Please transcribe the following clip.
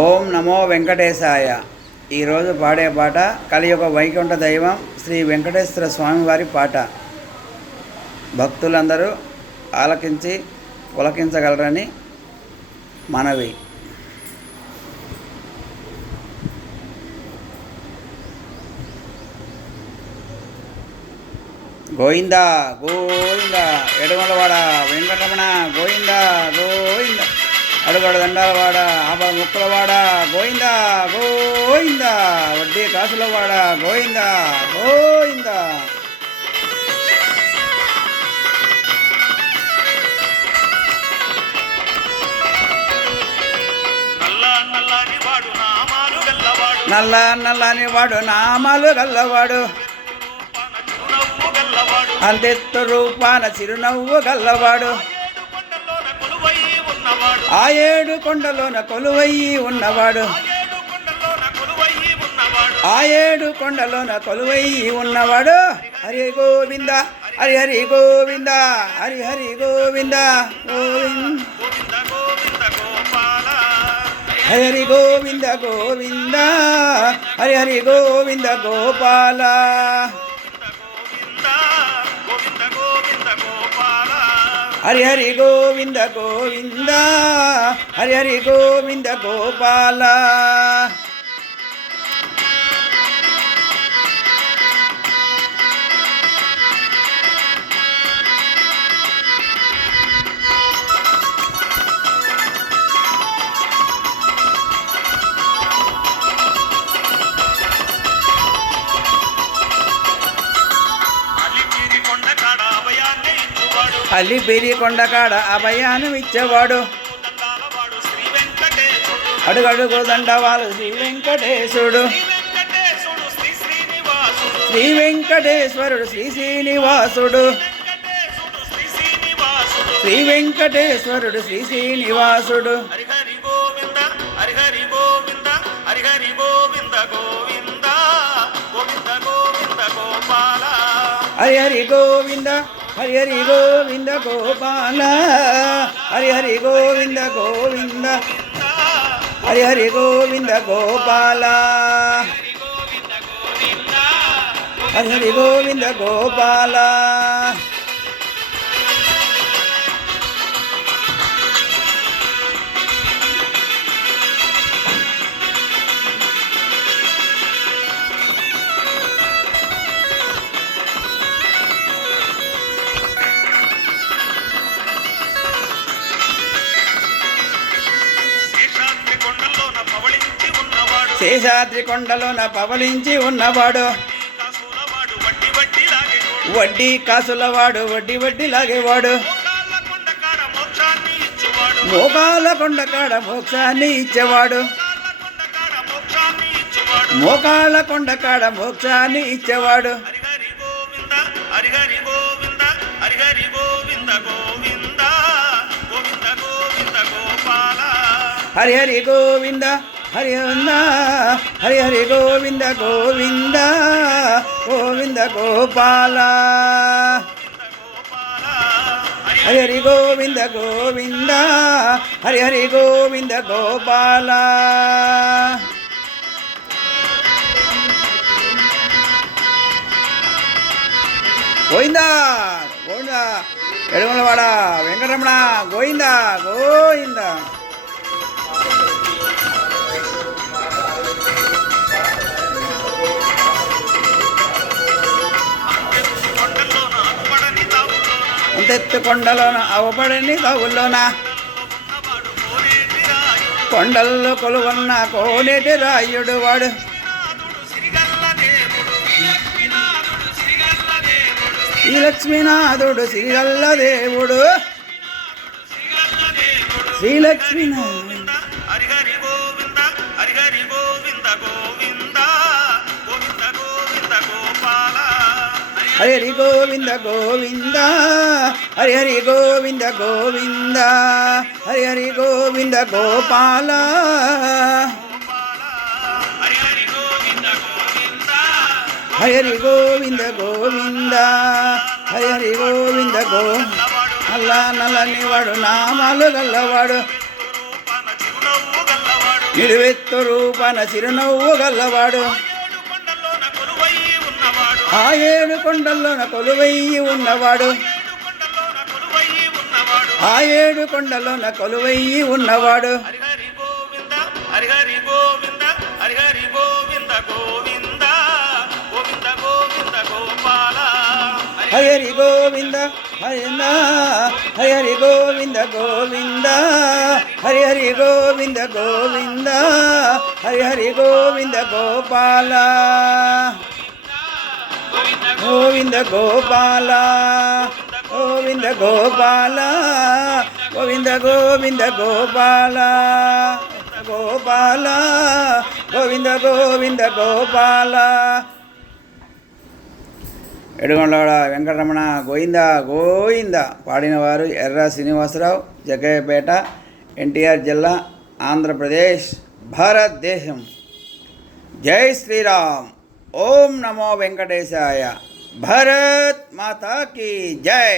ఓం నమో వెంకటేశాయ. ఈరోజు పాడే పాట కలియుగ వైకుంఠ దైవం శ్రీ వెంకటేశ్వర స్వామివారి పాట. భక్తులందరూ ఆలకించి పులకించగలరని మనవి. గోవిందా గోవిందా ఎడుమలవాడ వెంకటరమణ గోవిందా గోవిందా అడుగడు దండాలవాడ ఆపద ముక్కలవాడ గోవిందా గోవిందా వడ్డీ కాసులవాడ గోవిందా గోవిందా. నల్ల నల్లని వాడు నామాలు గల్లవాడు అందెత్తు రూపాన చిరునవ్వు గల్లవాడు ఆ ఏడు కొండలోన కొలువయ్యి ఉన్నవాడు ఆ ఏడు కొండలోన కొలువయ్యి ఉన్నవాడు హరి గోవింద హరి హరి గోవింద హరి హరి గోవింద గోవింద హరి హరి గోవింద గోవింద హరి హరి గోవింద గోపాల హరి హరి గోవింద గోవింద హరి హరి గోవింద గోపాల. అలిపిరి కొండకాడ అభయానం ఇచ్చేవాడు అడుగడుగు దండవాళ్ళు శ్రీ వెంకటేశుడు శ్రీ వెంకటేశ్వరుడు శ్రీ శ్రీనివాసుడు శ్రీ వెంకటేశ్వరుడు శ్రీ శ్రీనివాసుడు హరి హరి గోవింద హరి హరి గోవింద గోపాల హరి హరి గోవింద హరి హరి గోవింద గోపాల హరి హరి గోవింద గోవింద హరి హరి గోవింద గోపాల హరి హరి గోవింద గోపాల. శేషాద్రి కొండలోన పవళించి ఉన్నవాడు వడ్డీ కాసులవాడు వడ్డీ వడ్డీ లాగేవాడు మోకాల కొండ కాడ మోక్షాన్ని ఇచ్చేవాడు మోకాల కొండ కాడ మోక్షాన్ని ఇచ్చేవాడు హరి హరి గోవింద హరి హరి గోవింద హరి హరి గోవింద గోవింద గోవింద గోవింద గోపాల హరి హరి గోవింద హరి హరి హరి గోవింద గోవింద గోవింద గోపాల హరి హరి గోవింద గోవింద హరి హరి గోవింద గోపాల. గోవిందా గోవిందా ఎడుమలవాడ వెంకటరమణ గోవిందా గోవింద. అంతెత్తు కొండలోన అవపడని తావుల్లోన కొండల్లో కొలువన్న కోనేటి రాయుడు వాడు శ్రీ లక్ష్మీనాథుడు శ్రీగల్ల దేవుడు శ్రీ లక్ష్మీనాథుడు హరి హరి గోవింద హరి హరి గోవింద గోవింద గోవింద గోవింద గోపాల హరి హరి గోవింద గోవింద హరి హరి గోవింద గోవింద హరి హరి గోవింద గోపాల హరి హరి గోవింద గోవింద హరి హరి గోవింద గోవింద హరి హరి గోవింద గో నల్ల నల్లని వాడు నామాలు గల్లవాడు నిలువెత్తు రూపన చిరునవ్వు గల్లవాడు ఆ ఏడు కొండల్లోన కొలువయ్యి ఉన్నవాడు ఆ ఏడు కొండల్లోన కొలువయ్యి ఉన్నవాడు హరి గోవింద హరి గోవింద హరి గోవింద గోవింద గోవింద గోవింద గోపాల హరి గోవింద హరి గోవింద గోవింద హరి గోవింద గోవింద హరి గోవింద గోపాల గోవింద గోపాల గోవింద గోపాల గోవింద గోవింద గోపాల గోపాల గోవింద గోవింద గోపాల. ఏడుగొండలవాడ వెంకటరమణ గోవింద గోవింద. పాడినవారు ఎర్ర శ్రీనివాసరావు, జగ్గయ్యపేట, ఎన్టీఆర్ జిల్లా, ఆంధ్రప్రదేశ్, భారతదేశం. జై శ్రీరామ్. ఓం నమో వెంకటేశాయ. భారత్ మాతా కీ జై.